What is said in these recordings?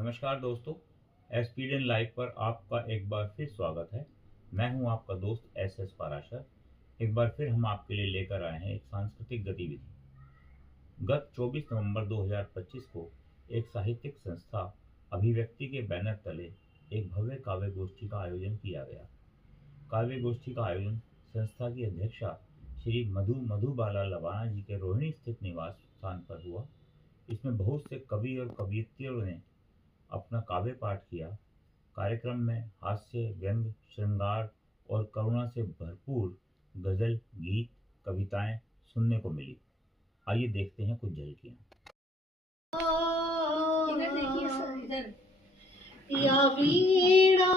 नमस्कार दोस्तों, एसपीडियन लाइव पर आपका एक बार फिर स्वागत है। मैं हूं आपका दोस्त एस एस पाराशर। एक बार फिर हम आपके लिए लेकर आए हैं एक सांस्कृतिक गतिविधि। गत 24 नवंबर 2025 को एक साहित्यिक संस्था अभिव्यक्ति के बैनर तले एक भव्य काव्य गोष्ठी का आयोजन किया गया। काव्य गोष्ठी का आयोजन संस्था की अध्यक्षा श्री मधुबाला लवाना जी के रोहिणी स्थित निवास स्थान पर हुआ। इसमें बहुत से कवि और कवयित्रियों ने अपना काव्य पाठ किया। कार्यक्रम में हास्य, व्यंग, श्रृंगार और करुणा से भरपूर गजल, गीत, कविताएं सुनने को मिली। आइए देखते हैं कुछ झलकियां। इधर देखिए सर, इधर। या वीणा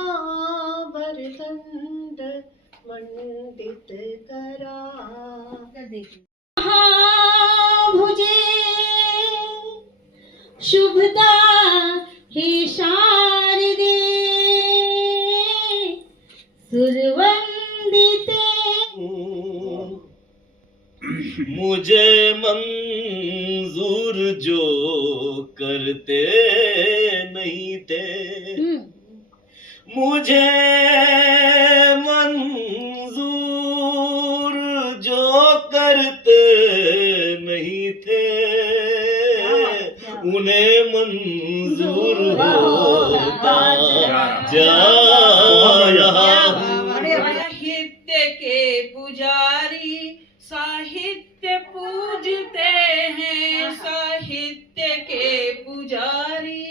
वरदंड मंडित करा, इधर देखिए। भुजे शुभदा हे शारदे सुरवंदिते। मुझे मंजूर जो करते नहीं थे, मुझे मंजूर जो करते नहीं थे, उन्हें मंजूर होता जाया। साहित्य के पुजारी साहित्य पूजते हैं, साहित्य के पुजारी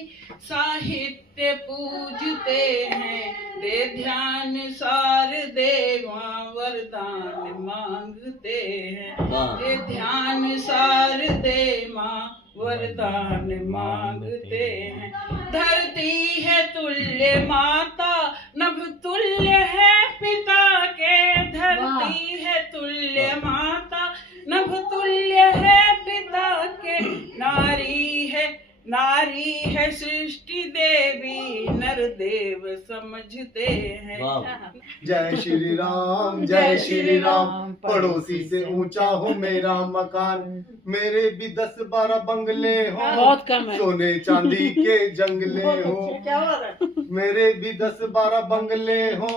साहित्य पूजते हैं। दे ध्यान सार देवा वरदान मांगते हैं, दे ध्यान सार दे मां वरदान मांगते हैं। धरती है तुल्य माता, नभ तुल्य है पिता के। धरती है तुल्य माता, नभ तुल्य है पिता के। नारी है सृष्टि देवी, नर देव समझते हैं। जय श्री राम, जय श्री राम। पड़ोसी से ऊंचा हो मेरा मकान, मेरे भी 10-12 बंगले हो, बहुत कम है। सोने चांदी के जंगले हो। मेरे भी 10-12 बंगले हो,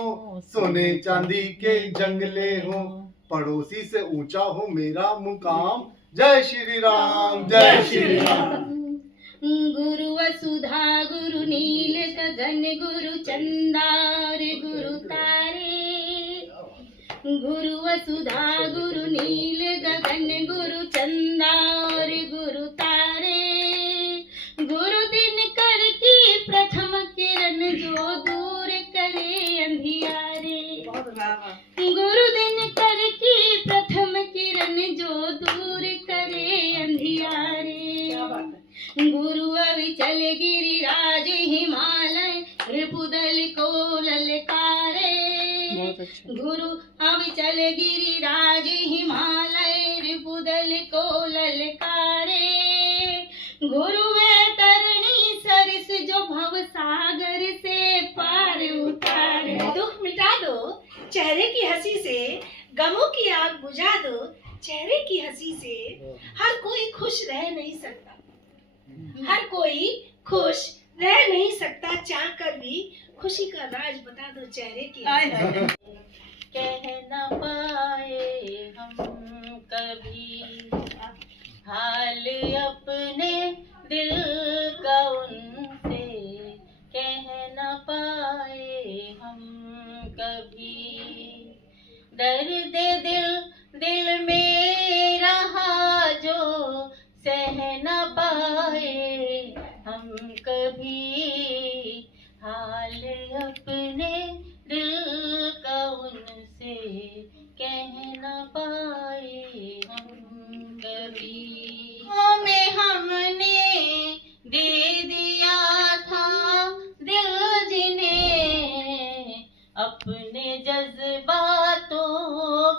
सोने चांदी के जंगले हो। पड़ोसी से ऊंचा हो मेरा मुकाम। जय श्री राम, जय श्री राम। गुरु वसुधा गुरु नील गगन गुरु चंदार गुरु तारे। गुरु वसुधा गुरु नील गगन गुरु चंदार गुरु तारे। गुरु दिनकर की प्रथम किरण जो दूर करे अंधियारे। गुरु दिनकर की प्रथम किरण जो दूर करे अंधियारे। गुरु अविचल गिरिराज हिमालय रिपुदल को ललकारे। गुरु अविचल गिरिराज हिमालय रिपुदल को ललकारे। गुरु वैतरणी सरस जो भव सागर से पार उतारे। दुख मिटा दो चेहरे की हंसी से, गमों की आग बुझा दो चेहरे की हंसी से। हर कोई खुश रह नहीं सकता, हर कोई खुश रह नहीं सकता। चाह कर भी खुशी का राज बता दो चेहरे की। कह न पाए हम कभी हाल अपने दिल का उनसे। कह न पाए हम कभी दर्द दिल में रहा जो सह न पाए हम कभी। हाल अपने दिल का उनसे कह न पाए हम कभी। हमें हमने दे दिया था दिल जिन्हें, अपने जज्बातों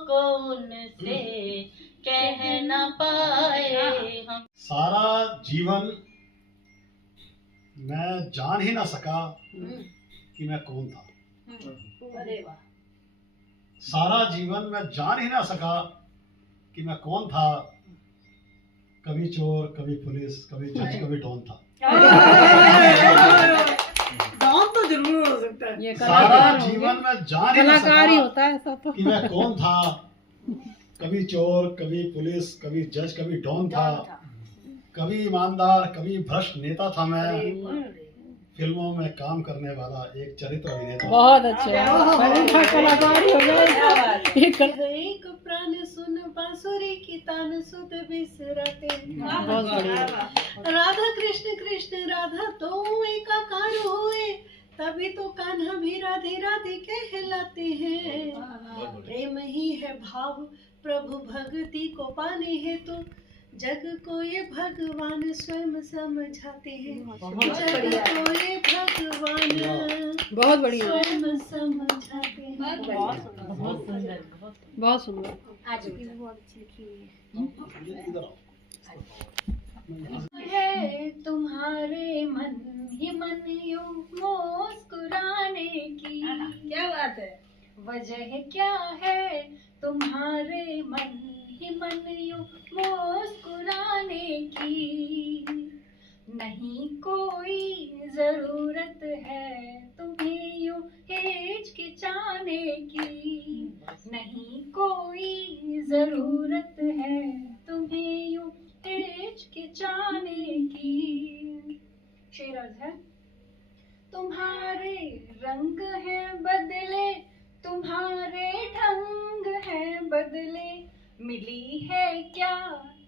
को उनसे कह न पाए हम। सारा जीवन मैं जान ही ना सका कि मैं कौन था। अरे वाह। सारा जीवन मैं जान ही ना सका कि मैं कौन था। कभी चोर, कभी पुलिस, कभी जज, कभी डॉन था। ये सारा कलाकार जीवन में जान ही ना कलाकार ही सका होता है ऐसा तो। कि मैं कौन था। कभी चोर, कभी पुलिस, कभी जज, कभी डॉन था, कभी ईमानदार, कभी भ्रष्ट नेता था मैं। फिल्मों में काम करने वाला एक चरित्र अभिनेता। बहुत अच्छा कलाकार ही हो जाए। एक प्राण सुन बांसुरी की तान सुध बिसरते। बहुत बढ़िया। राधा कृष्ण कृष्ण राधा तो एकाकार होए, तभी तो कान्हा भी राधे राधे कहलाते हैं। प्रेम ही है भाव प्रभु भक्ति को पाने हेतु, जग को ये भगवान स्वयं समझाते हैं। जग को ये भगवान बहुत बढ़िया। स्वयं समझाते हैं। बहुत सुंदर। है तुम्हारे मन ही मन यूं मुस्कुराने की, क्या बात है। वजह क्या है तुम्हारे मन ही मन यूं मुस्कुराने की। नहीं कोई जरूरत है तुम्हें यूं हिचकिचाने की। नहीं कोई जरूरत है तुम्हें यूं हिचकिचाने की। शेर अर्ज है। तुम्हारे रंग है बदले, तुम्हारे ढंग है बदले, मिली है क्या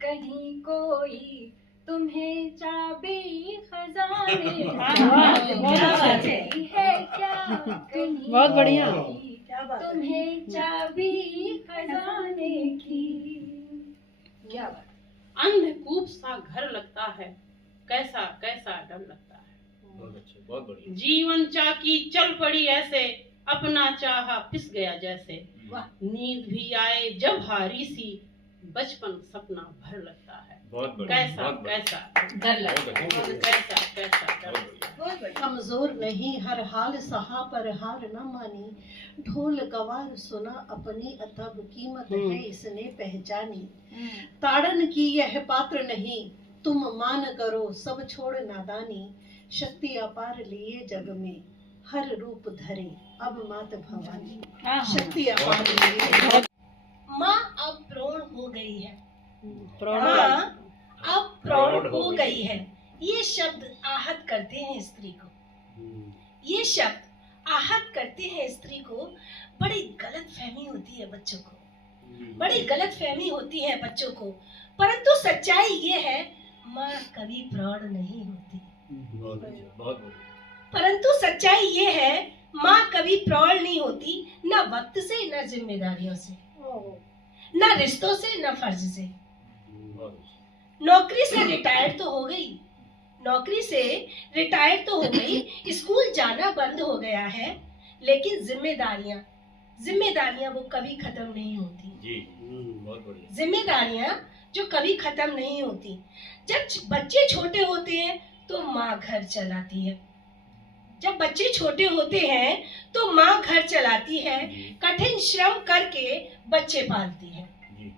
कहीं कोई तुम्हें चाबी खजाने की। मिली है क्या कहीं बहुत बढ़िया। कोई तुम्हें चाबी खजाने की। क्या बात। अंधकूप सा घर लगता है, कैसा कैसा डर लगता है। बहुत अच्छे, बहुत बढ़िया। जीवन चाकी चल पड़ी ऐसे, अपना चाहा पिस गया जैसे। नींद भी आए जब हारी सी, बचपन सपना भर लगता है। बहुत बढ़िया। कैसा बहुत बढ़िया। कैसा डर लगता बहुत है। अच्छा। कैसा कैसा डर बहुत लगता बढ़िया। बहुत बढ़िया। कमजोर नहीं हर हाल सहा पर हार न मानी, ढोल कवार सुना अपनी अतब कीमत है इसने पहचानी। ताड़न की यह पात्र नहीं तुम मान करो सब छोड़ नादानी, शक्ति अपार लिए जग में हर रूप धरे अब मात भवानी। शक्ति अपार लिए। माँ अब प्रौढ़ हो गई है। प्रौढ़। माँ अब प्रौढ़ हो गई है। ये शब्द आहत करते हैं स्त्री को। ये शब्द आहत करते हैं स्त्री को। बड़ी गलत फहमी होती है बच्चों को, बड़ी गलत फहमी होती है बच्चों को। परंतु सच्चाई ये है, माँ कभी प्रौढ़ नहीं होती। बहुत अच्छा, बहुत बढ़िया। परंतु सच्चाई ये है, माँ कभी प्रौढ़ नहीं होती, न वक्त से, न जिम्मेदारियों से, न रिश्तों से, न फर्ज से। बहुत अच्छा। नौकरी से रिटायर तो हो गई, नौकरी से रिटायर तो हो गई, स्कूल जाना बंद हो गया है, लेकिन जिम्मेदारियां जिम्मेदारियां वो कभी खत्म नहीं होती। जी, बहुत बढ़िया। जिम्मेदारियां जो कभी खत्म नहीं होती। जब बच्चे छोटे होते हैं तो माँ घर चलाती है। जब बच्चे छोटे होते हैं तो माँ घर चलाती है, कठिन श्रम करके बच्चे पालती है। जी,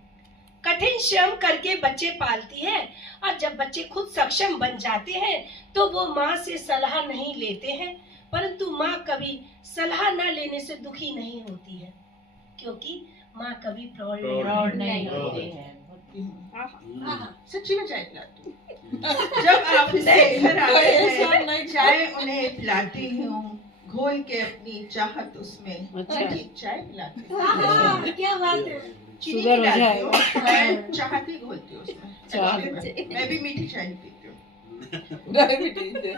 कठिन श्रम करके बच्चे पालती है। और जब बच्चे खुद सक्षम बन जाते हैं तो वो माँ से सलाह नहीं लेते हैं, परंतु माँ कभी सलाह न लेने से दुखी नहीं होती है, क्योंकि माँ कभी प्रौढ़ नहीं होती है। सच्ची में चाय पिलाती हूँ। जब ऑफिस से घर आते हैं चाय उन्हें पिलाती हूँ, घोल के अपनी चाहत उसमें मीठी चाय पिलाती हूँ। क्या बात है। चीनी शुगर हो मिलाती जाए। हूँ, मैं चाहती घोलती हूँ उसमें। चाहत। Actually मैं भी मीठी चाय नहीं पीती हूँ।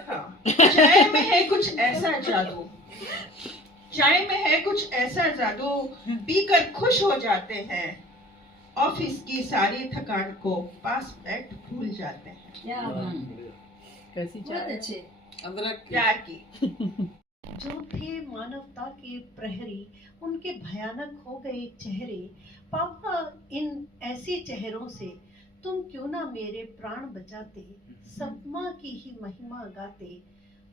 हाँ। चाय में है कुछ ऐसा जादू, चाय में है कुछ ऐसा जादू, पीकर खुश हो जाते हैं, ऑफिस की सारी थकान को पास बैठ भूल जाते हैं। क्या कैसी बहुत अच्छे। अदरक प्यार की। जो थे मानवता के प्रहरी, उनके भयानक हो गए चेहरे। पापा इन ऐसे चेहरों से तुम क्यों ना मेरे प्राण बचाते, सब माँ की ही महिमा गाते।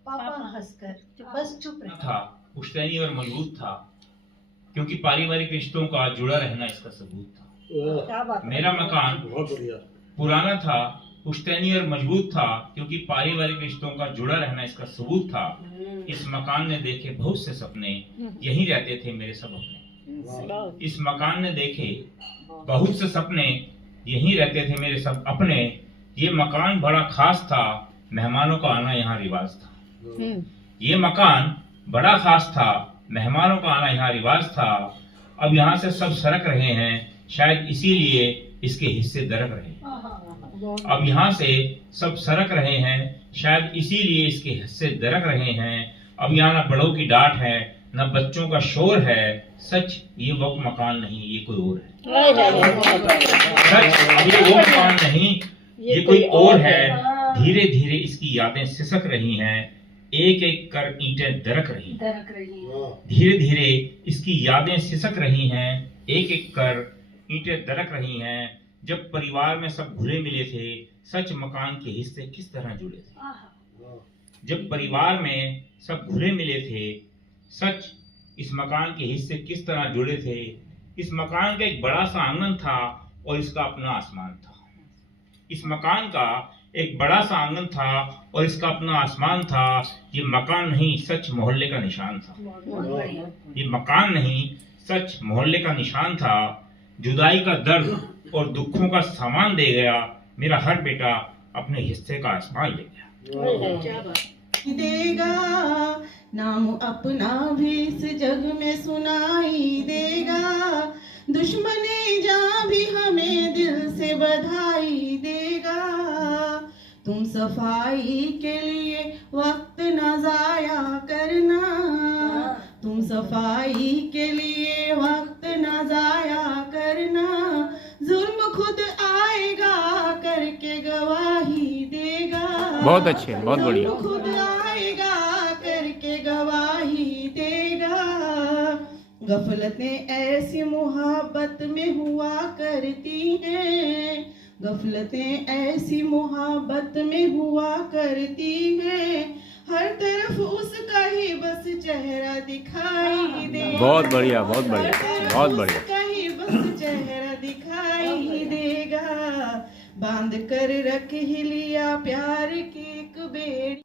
पापा हंसकर बस चुप रहे। था पुश्तैनी और मजबूत था, क्योंकि पारिवारिक रिश्तों का जुड़ा रहना इसका सबूत था। क्या बात है। मेरा मकान बहुत बढ़िया। पुराना था पुश्तैनी और मजबूत था, क्योंकि पारिवारिक रिश्तों का जुड़ा रहना इसका सबूत था। इस मकान ने देखे बहुत से सपने, यहीं रहते थे मेरे सब अपने। इस मकान ने देखे बहुत से सपने, यहीं रहते थे मेरे सब अपने। ये मकान बड़ा खास था, मेहमानों का आना यहाँ रिवाज था। ये मकान बड़ा खास था, मेहमानों का आना यहाँ रिवाज था। अब यहाँ से सब सरक रहे हैं, शायद इसीलिए इसके हिस्से दरक रहे। अब यहाँ से सब सरक रहे हैं, शायद इसीलिए इसके हिस्से दरक रहे हैं। अब यहाँ न बड़ों की डांट है, न बच्चों का शोर है। सच ये वो मकान नहीं, ये कोई और है। सच अब ये वो मकान नहीं, ये कोई और है। धीरे धीरे इसकी यादें सिसक रही हैं, एक एक कर ईंटें दरक रही हैं। धीरे धीरे इसकी यादें सिसक रही हैं, एक एक कर ईंटें दरक रही हैं। जब परिवार में सब घुले मिले थे, सच मकान के हिस्से किस तरह जुड़े थे। जब परिवार में सब घुले मिले थे, सच इस मकान के हिस्से किस तरह जुड़े थे। इस मकान का एक बड़ा सा आंगन था और इसका अपना आसमान था। इस मकान का एक बड़ा सा आंगन था और इसका अपना आसमान था। ये मकान नहीं, सच मोहल्ले का निशान था। ये मकान नहीं, सच मोहल्ले का निशान था। जुदाई का दर्द और दुखों का सामान दे गया, मेरा हर बेटा अपने हिस्से का आसमान ले गया। देगा नाम अपना भी इस जग में सुनाई देगा। दुश्मने जहाँ भी हमें दिल से बधाई देगा। तुम सफाई के लिए वक्त न जाया करना। तुम सफाई के लिए वक्त न जाया करना। जुल्म खुद आएगा करके गवाही देगा। बहुत अच्छे, बहुत बढ़िया। खुद आएगा करके गवाही देगा। गफलतें ऐसी मोहब्बत में हुआ करती हैं। गफलतें ऐसी मोहब्बत में हुआ करती हैं। हर तरफ उसका ही बस चेहरा दिखाई दे। बहुत बढ़िया, बहुत बढ़िया, बहुत बढ़िया। उसका ही बस चेहरा दिखाई देगा। बांध कर रख ही लिया प्यार की एक बेड़ी।